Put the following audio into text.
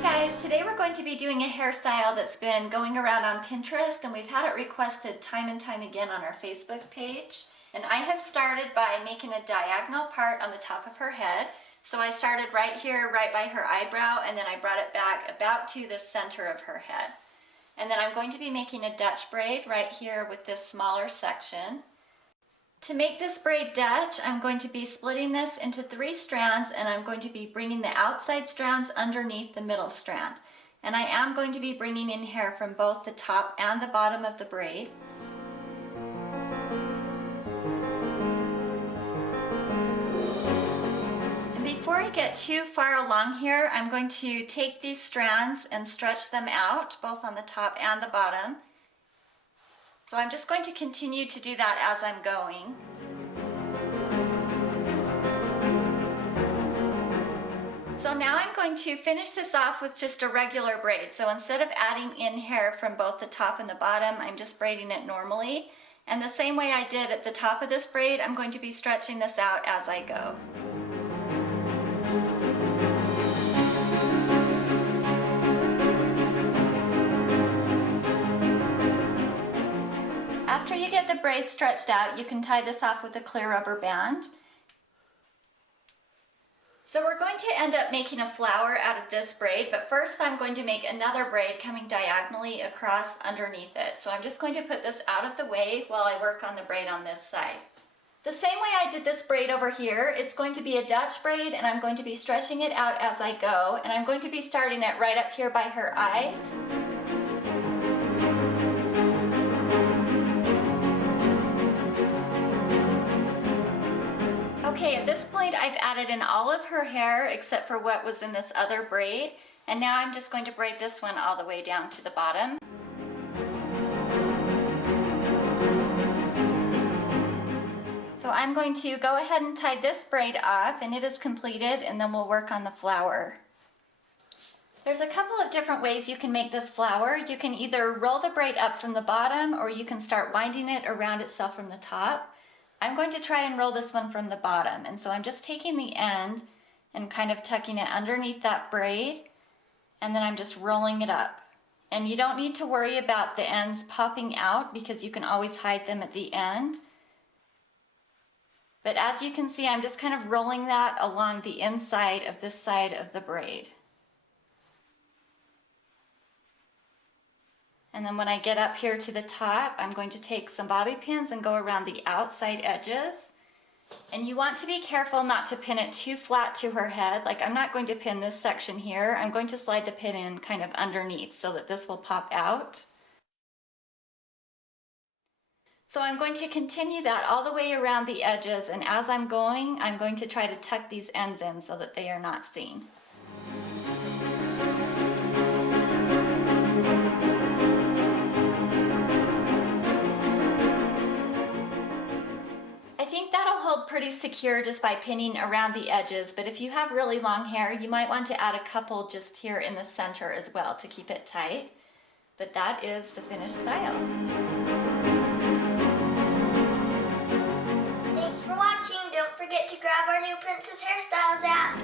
Hey guys, today we're going to be doing a hairstyle that's been going around on Pinterest and we've had it requested time and time again on our Facebook page. And I have started by making a diagonal part on the top of her head. So I started right here, right by her eyebrow, and then I brought it back about to the center of her head. And then I'm going to be making a Dutch braid right here with this smaller section. To make this braid Dutch, I'm going to be splitting this into 3 strands and I'm going to be bringing the outside strands underneath the middle strand. And I am going to be bringing in hair from both the top and the bottom of the braid. And before I get too far along here, I'm going to take these strands and stretch them out, both on the top and the bottom. So I'm just going to continue to do that as I'm going. So now I'm going to finish this off with just a regular braid. So instead of adding in hair from both the top and the bottom, I'm just braiding it normally. And the same way I did at the top of this braid, I'm going to be stretching this out as I go. After you get the braid stretched out, you can tie this off with a clear rubber band. So we're going to end up making a flower out of this braid, but first I'm going to make another braid coming diagonally across underneath it. So I'm just going to put this out of the way while I work on the braid on this side. The same way I did this braid over here, it's going to be a Dutch braid and I'm going to be stretching it out as I go, and I'm going to be starting it right up here by her eye. Okay, at this point I've added in all of her hair except for what was in this other braid, and now I'm just going to braid this one all the way down to the bottom. So I'm going to go ahead and tie this braid off, and it is completed, and then we'll work on the flower. There's a couple of different ways you can make this flower. You can either roll the braid up from the bottom, or you can start winding it around itself from the top. I'm going to try and roll this one from the bottom, and so I'm just taking the end and kind of tucking it underneath that braid, and then I'm just rolling it up. And you don't need to worry about the ends popping out because you can always hide them at the end. But as you can see, I'm just kind of rolling that along the inside of this side of the braid. And then when I get up here to the top, I'm going to take some bobby pins and go around the outside edges. And you want to be careful not to pin it too flat to her head. Like, I'm not going to pin this section here. I'm going to slide the pin in kind of underneath so that this will pop out. So I'm going to continue that all the way around the edges, and as I'm going to try to tuck these ends in so that they are not seen. I think that'll hold pretty secure just by pinning around the edges, but if you have really long hair, you might want to add a couple just here in the center as well to keep it tight. But that is the finished style. Thanks for watching. Don't forget to grab our new Princess Hairstyles app.